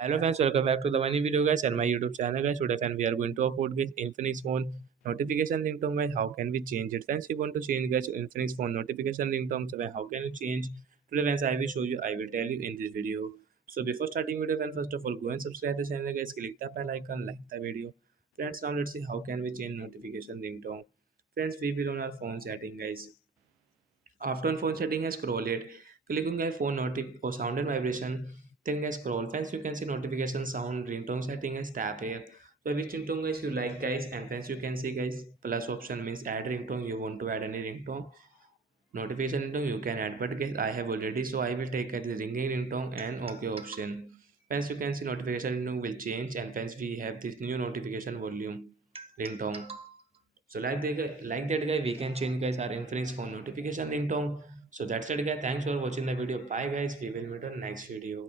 Hello friends, welcome back to the money video guys and my YouTube channel guys. Today friends we are going to afford guys Infinix phone notification ringtone guys. How can we change it? Friends, you want to change guys Infinix phone notification ringtone. So how can you change? Today friends I will show you. I will tell you in this video. So before starting video friends, first of all go and subscribe the channel guys. Click the bell icon, like the video. Friends, now let's see how can we change notification ringtone. Friends, we will on our phone setting guys. After phone setting has scroll it, click on guys phone notif or sound and vibration. Then guys scroll. Friends, you can see notification sound ringtone setting as tap here. So which ringtone guys you like guys, and friends you can see guys plus option means add ringtone. You want to add any ringtone notification ringtone you can add, but guys I have already, so I will take the ringing ringtone and OK option. Friends, you can see notification ringtone will change, and friends we have this new notification volume ringtone. So like that guy, we can change guys our infinix phone notification ringtone. So that's it guys. Thanks for watching the video. Bye guys. We will meet on next video.